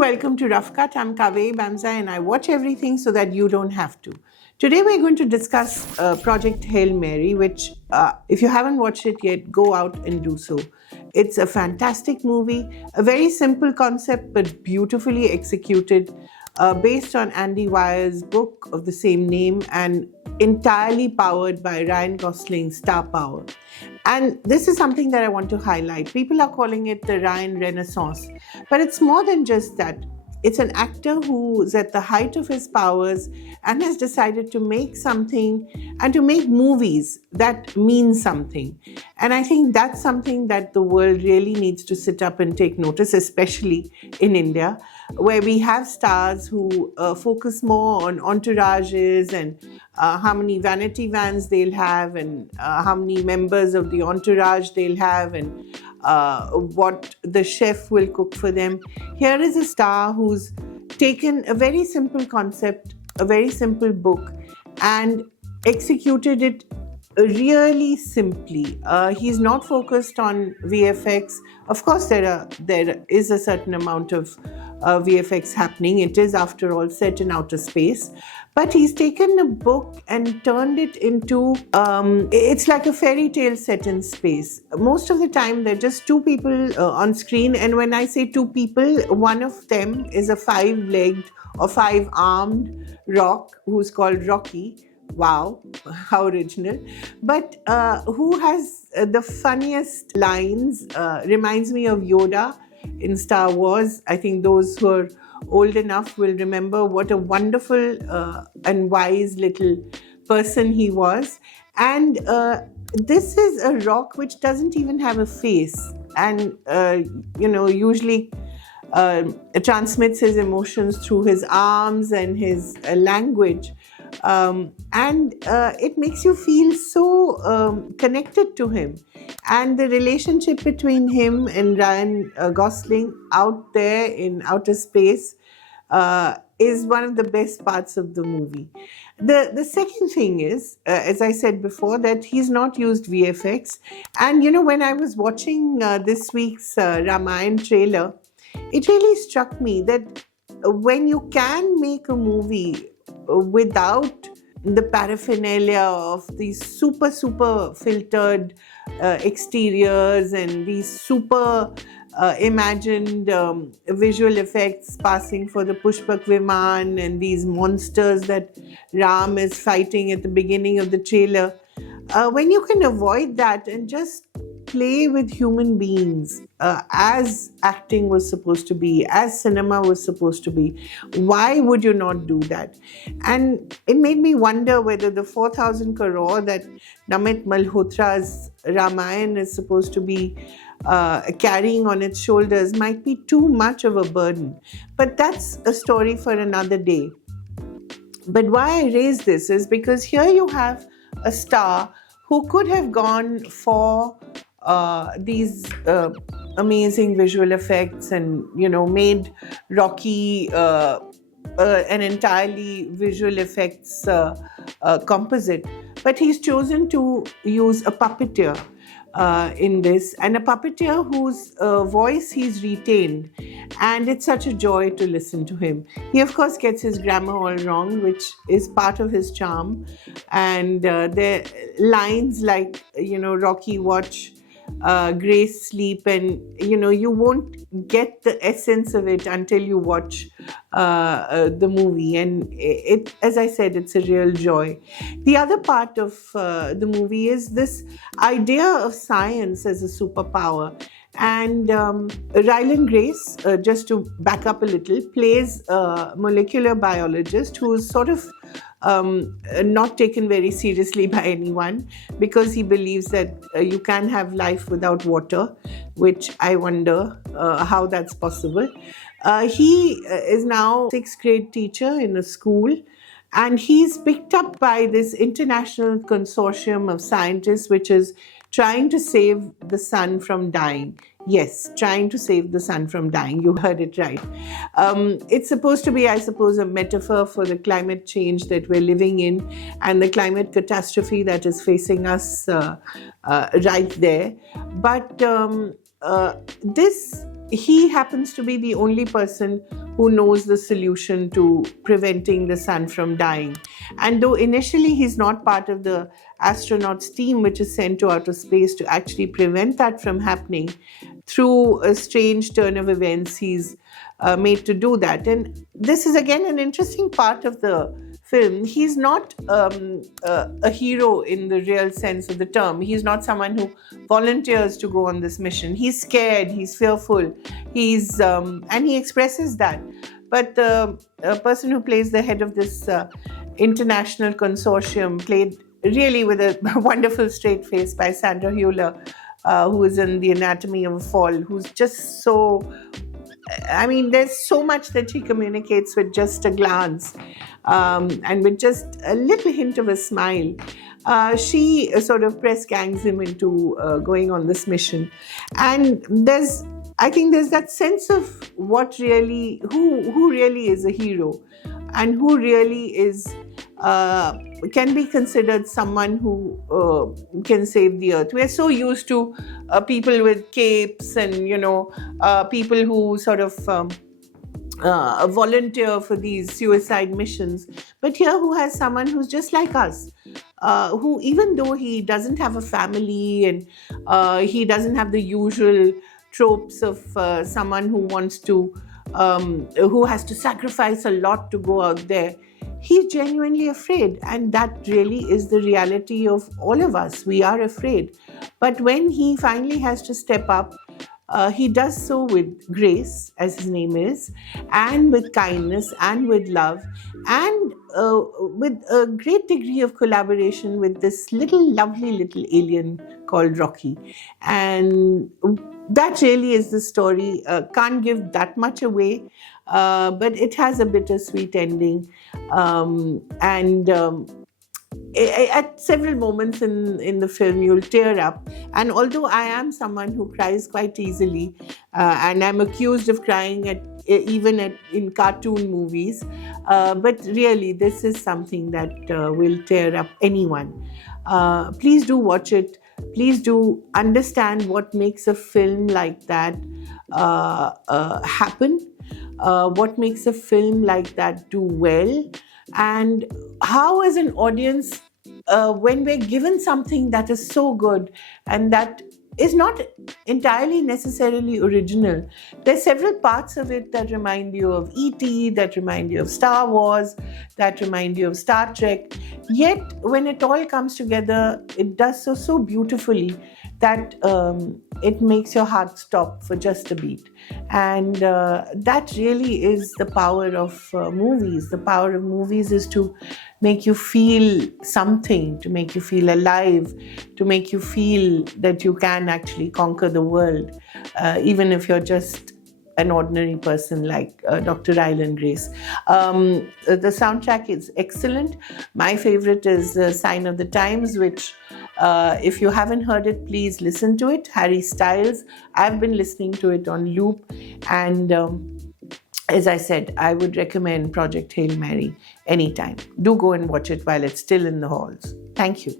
welcome to Rough Cut. I'm Kaveree Bamzai and I watch everything so that you don't have to. Today we're going to discuss Project Hail Mary, which if you haven't watched it yet, go out and do so. It's a fantastic movie, a very simple concept but beautifully executed, based on Andy Weir's book of the same name and entirely powered by Ryan Gosling's star power. And this is something that I want to highlight. People are calling it the Ryan Renaissance, but it's more than just that. It's an actor who's at the height of his powers and has decided to make something and to make movies that mean something. And I think that's something that the world really needs to sit up and take notice, especially in India, where we have stars who focus more on entourages and how many vanity vans they'll have and how many members of the entourage they'll have and what the chef will cook for them. Here is a star who's taken a very simple concept, a very simple book, and executed it really simply. He's not focused on VFX. Of course, there is a certain amount of VFX happening. It is, after all, set in outer space. But he's taken a book and turned it into, it's like a fairy tale set in space. Most of the time, there are just two people on screen. And when I say two people, one of them is a five-legged or five-armed rock who's called Rocky. Wow, how original. But who has the funniest lines, reminds me of Yoda in Star Wars. I think those who are old enough will remember what a wonderful and wise little person he was. And this is a rock which doesn't even have a face and, usually transmits his emotions through his arms and his language. And it makes you feel so connected to him. And the relationship between him and Ryan Gosling out there in outer space is one of the best parts of the movie. The second thing is, as I said before, that he's not used VFX. And, when I was watching this week's Ramayan trailer, it really struck me that when you can make a movie without the paraphernalia of these super filtered exteriors and these super imagined visual effects passing for the Pushpak Viman and these monsters that Ram is fighting at the beginning of the trailer, when you can avoid that and just play with human beings as acting was supposed to be, as cinema was supposed to be, why would you not do that? And it made me wonder whether the 4,000 crore that Namit Malhotra's Ramayan is supposed to be carrying on its shoulders might be too much of a burden. But that's a story for another day. But why I raise this is because here you have a star who could have gone for these amazing visual effects and, made Rocky an entirely visual effects composite. But he's chosen to use a puppeteer in this, and a puppeteer whose voice he's retained. And it's such a joy to listen to him. He, of course, gets his grammar all wrong, which is part of his charm. And there lines like, Rocky, watch Grace sleep, and you won't get the essence of it until you watch the movie. And it, as I said, it's a real joy. The other part of the movie is this idea of science as a superpower. And Ryland Grace, just to back up a little, plays a molecular biologist who's sort of not taken very seriously by anyone because he believes that you can have life without water, which I wonder how that's possible. He is now a 6th grade teacher in a school, and he's picked up by this international consortium of scientists which is trying to save the sun from dying. Yes, trying to save the sun from dying. You heard it right. It's supposed to be, I suppose, a metaphor for the climate change that we're living in and the climate catastrophe that is facing us right there. But this he happens to be the only person who knows the solution to preventing the sun from dying. And though initially he's not part of the astronauts team, which is sent to outer space to actually prevent that from happening, through a strange turn of events, he's made to do that. And this is again an interesting part of the film. He's not a hero in the real sense of the term. He's not someone who volunteers to go on this mission. He's scared, he's fearful, and he expresses that. But the person who plays the head of this international consortium, played really with a wonderful straight face by Sandra Hüller, who is in The Anatomy of a Fall, who's just so, I mean, there's so much that she communicates with just a glance, and with just a little hint of a smile. She sort of press gangs him into going on this mission. And I think there's that sense of what really, who really is a hero, and who really is, can be considered someone who can save the earth. We're so used to people with capes and, people who sort of volunteer for these suicide missions. But here, who has someone who's just like us, who, even though he doesn't have a family and he doesn't have the usual tropes of someone who has to sacrifice a lot to go out there, he's genuinely afraid. And that really is the reality of all of us. We are afraid. But when he finally has to step up, he does so with grace, as his name is, and with kindness, and with love, and with a great degree of collaboration with this lovely little alien called Rocky. And that really is the story. Can't give that much away, but it has a bittersweet ending. At several moments in the film, you'll tear up. And although I am someone who cries quite easily, and I'm accused of crying in cartoon movies, but really, this is something that will tear up anyone. Please do watch it. Please do understand what makes a film like that happen, what makes a film like that do well, and how, as an audience, when we're given something that is so good and that is not entirely necessarily original, there's several parts of it that remind you of E.T., that remind you of Star Wars, that remind you of Star Trek. Yet, when it all comes together, it does so beautifully that it makes your heart stop for just a beat. And that really is the power of movies. The power of movies is to make you feel something, to make you feel alive, to make you feel that you can actually conquer the world, even if you're just an ordinary person like Dr. Ryland Grace. The soundtrack is excellent. My favorite is Sign of the Times, which, if you haven't heard it, please listen to it. Harry Styles. I've been listening to it on loop. And as I said, I would recommend Project Hail Mary anytime. Do go and watch it while it's still in the halls. Thank you.